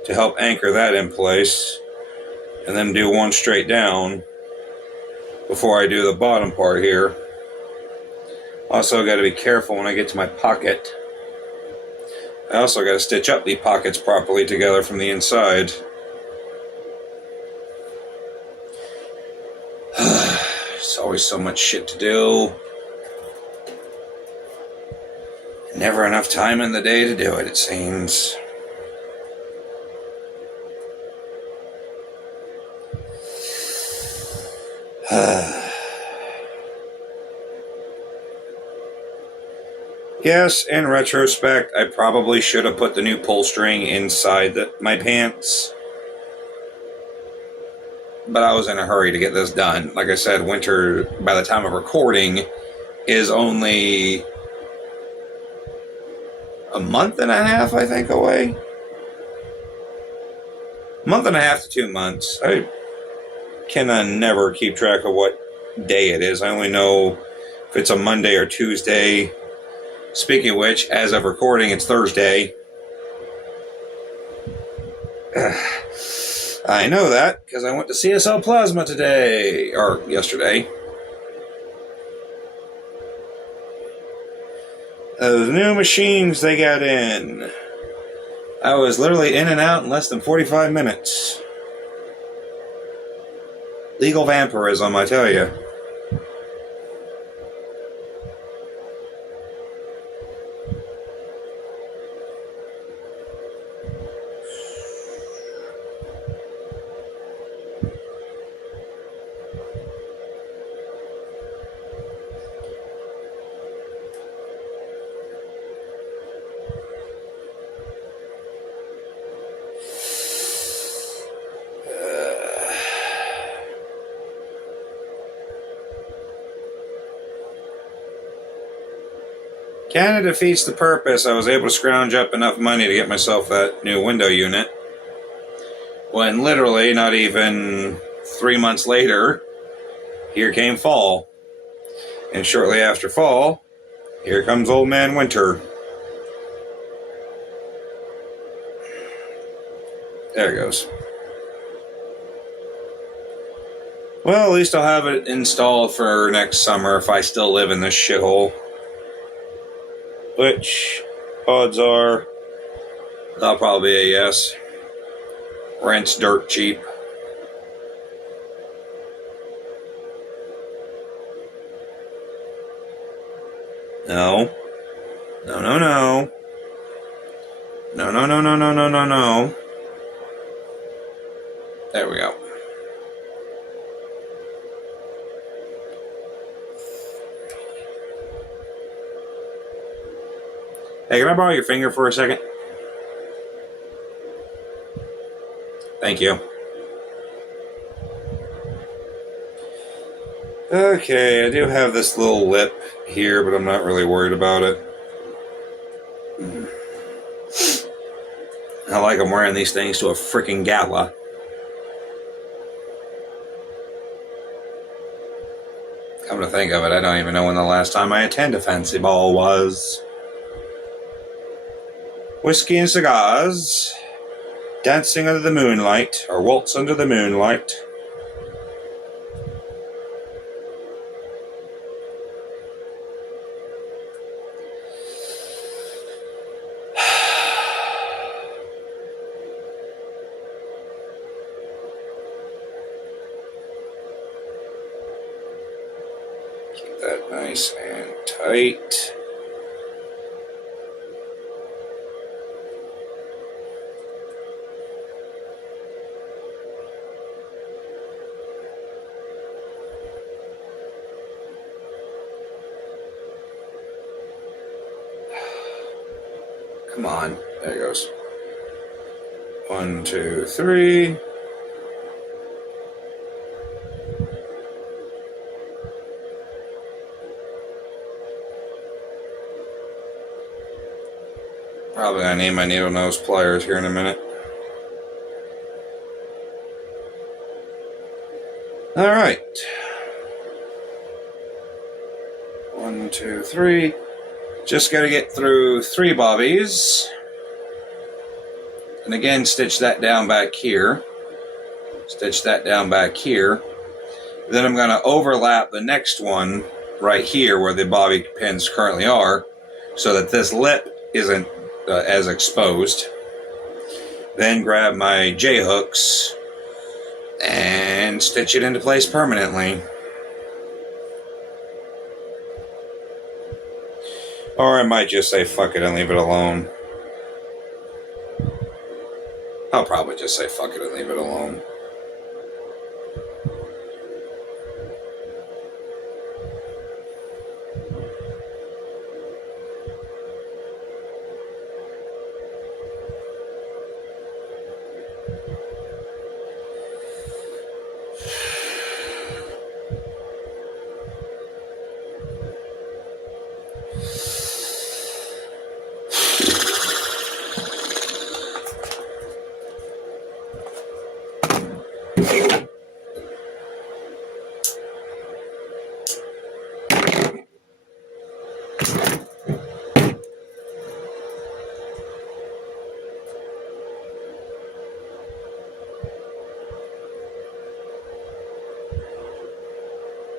to help anchor that in place, and then do one straight down before I do the bottom part here. Also got to be careful when I get to my pocket. I also got to stitch up the pockets properly together from the inside. There's always so much shit to do. Never enough time in the day to do it, it seems. Yes, in retrospect, I probably should have put the new pull string inside my pants. But I was in a hurry to get this done. Like I said, winter, by the time of recording, is only a month and a half, I think, away. Month and a half to 2 months. I can never keep track of what day it is. I only know if it's a Monday or Tuesday. Speaking of which, as of recording, it's Thursday. I know that because I went to CSL Plasma today, or yesterday. Those new machines they got in. I was literally in and out in less than 45 minutes. Legal vampirism, I tell you. Kind of defeats the purpose. I was able to scrounge up enough money to get myself that new window unit. When literally, not even 3 months later, here came fall. And shortly after fall, here comes old man winter. There it goes. Well, at least I'll have it installed for next summer if I still live in this shithole. which odds are that'll probably be a yes. Rent's dirt cheap. No. No, no, no. No, no, no, no, no, no, no, no. There we go. Hey, can I borrow your finger for a second? Thank you. Okay, I do have this little lip here, but I'm not really worried about it. I like I'm wearing these things to a freaking gala. Come to think of it, I don't even know when the last time I attended a fancy ball was. Whiskey and cigars. Dancing under the moonlight, or waltz under the moonlight. Keep that nice and tight. Come on. There it goes. 1, 2, 3. Probably gonna need my needle nose pliers here in a minute. Alright. 1, 2, 3. Just gotta get through 3 bobbies. And again, stitch that down back here. Stitch that down back here. Then I'm gonna overlap the next one right here where the bobby pins currently are, so that this lip isn't as exposed. Then grab my J-hooks and stitch it into place permanently. Or I might just say fuck it and leave it alone. I'll probably just say fuck it and leave it alone.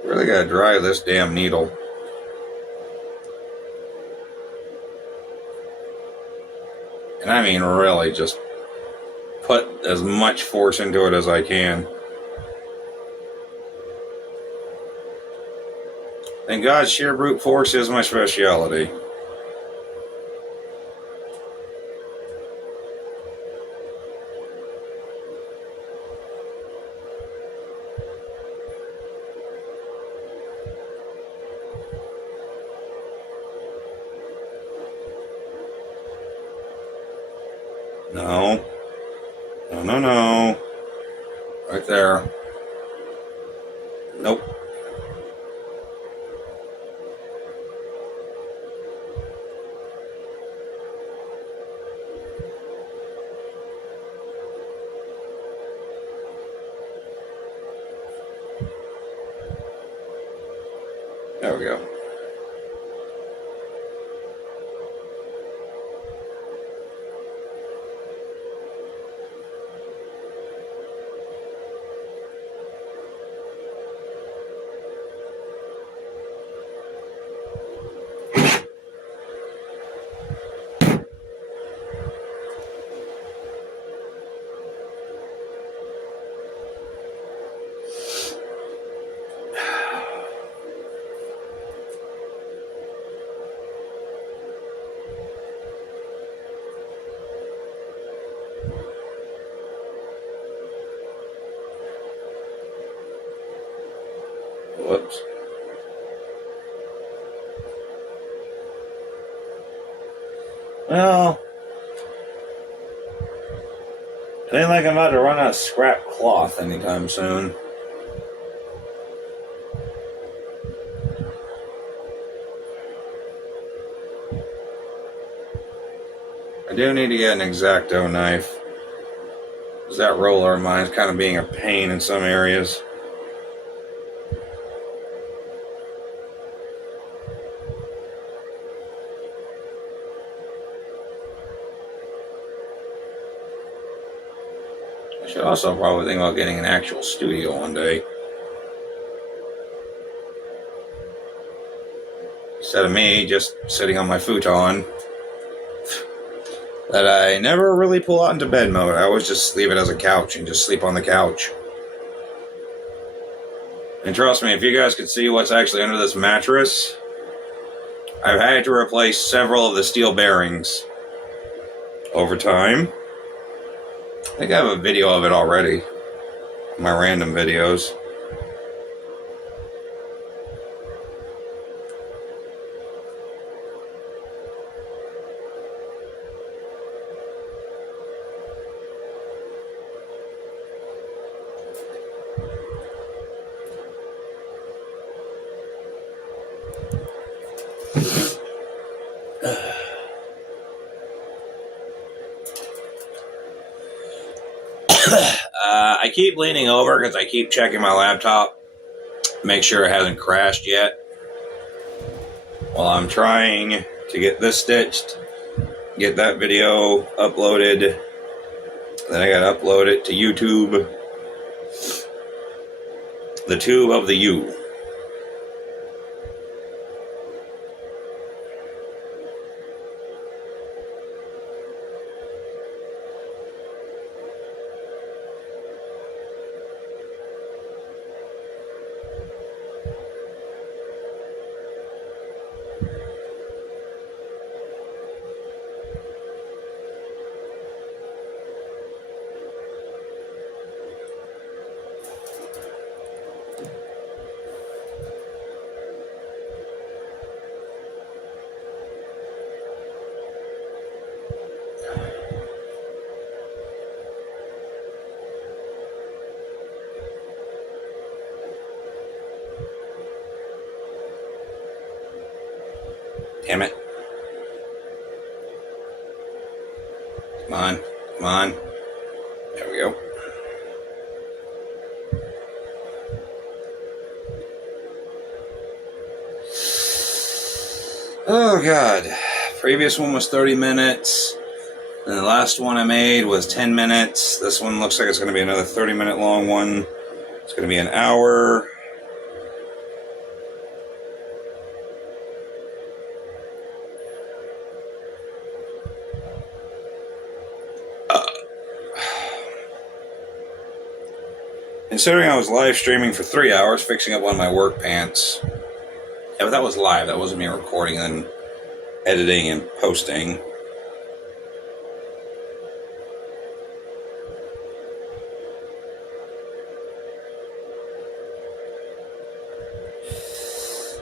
Really gotta dry this damn needle. And I mean really just put as much force into it as I can. Thank God sheer brute force is my specialty. No. No, no, no. Right there. Nope. There we go. Whoops. Well, it ain't like I'm about to run out of scrap cloth anytime soon. I do need to get an X-Acto knife, because that roller of mine is kind of being a pain in some areas. I should also probably think about getting an actual studio one day, instead of me just sitting on my futon that I never really pull out into bed mode. I always just leave it as a couch and just sleep on the couch. And trust me, if you guys could see what's actually under this mattress, I've had to replace several of the steel bearings over time. I think I have a video of it already, my random videos. I keep leaning over because I keep checking my laptop, make sure it hasn't crashed yet, while I'm trying to get this stitched, get that video uploaded. Then I gotta upload it to YouTube, the tube of the U. Damn it. Come on, come on. There we go. Oh God. Previous one was 30 minutes. And the last one I made was 10 minutes. This one looks like it's going to be another 30-minute long one. It's going to be an hour. Considering I was live streaming for 3 hours fixing up one of my work pants. Yeah, but that was live. That wasn't me recording and editing and posting.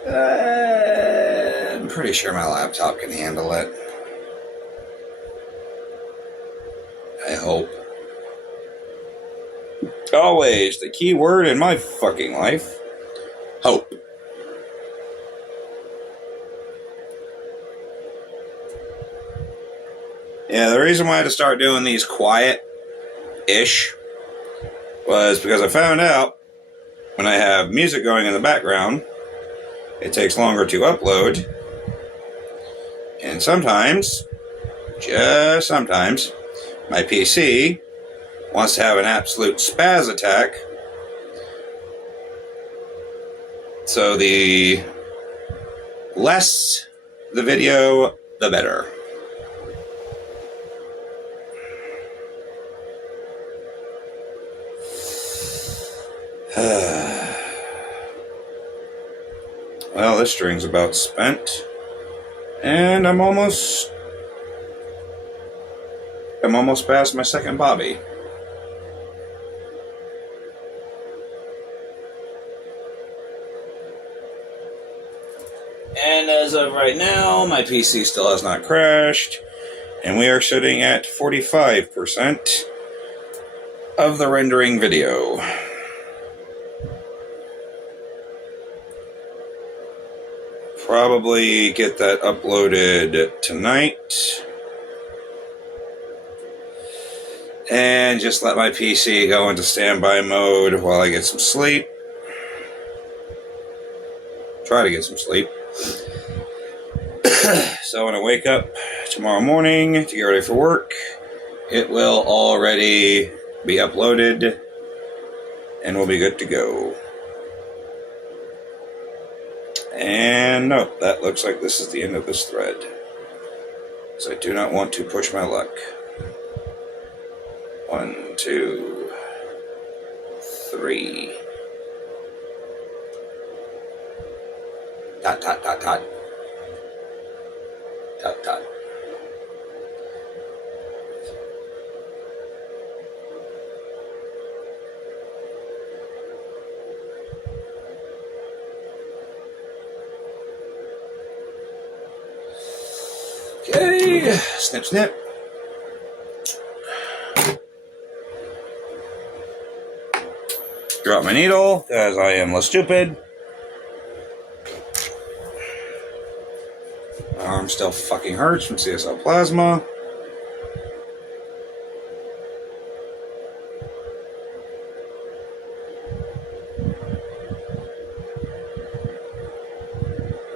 I'm pretty sure my laptop can handle it. I hope. Always the key word in my fucking life. Hope. Yeah, the reason why I had to start doing these quiet-ish was because I found out when I have music going in the background, it takes longer to upload. And sometimes, just sometimes, my PC wants to have an absolute spaz attack. So the less the video, the better. Well, this string's about spent. And I'm almost past my second bobby. of right now, my PC still has not crashed, and we are sitting at 45% of the rendering video. Probably get that uploaded tonight. And just let my PC go into standby mode while I get some sleep. Try to get some sleep. So when I wake up tomorrow morning to get ready for work, it will already be uploaded and we'll be good to go. And no, that looks like this is the end of this thread. So I do not want to push my luck. 1, 2, 3. Dot, dot, dot, dot. Dot, dot. Okay, snip, snip. Drop my needle, because I am less stupid. My arm still fucking hurts from CSL plasma.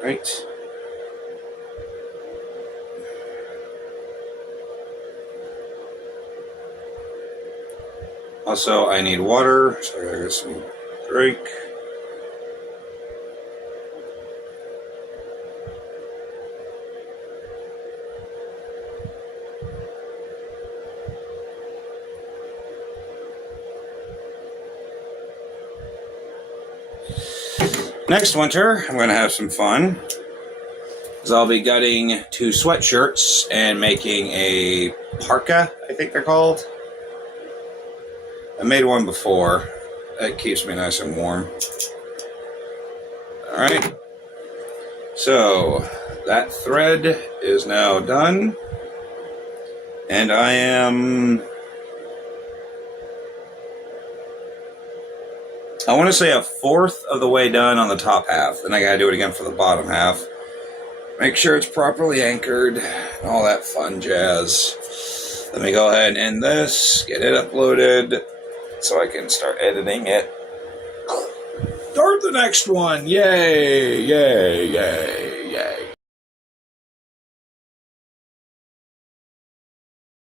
Right. Also, I need water, so I gotta get some drink. Next winter, I'm going to have some fun, because I'll be gutting 2 sweatshirts and making a parka, I think they're called. I made one before. That keeps me nice and warm. Alright. So, that thread is now done. And I am... I want to say a 1/4 of the way done on the top half. Then I gotta do it again for the bottom half. Make sure it's properly anchored. And all that fun jazz. Let me go ahead and end this. Get it uploaded. So I can start editing it. Start the next one. Yay, yay, yay, yay.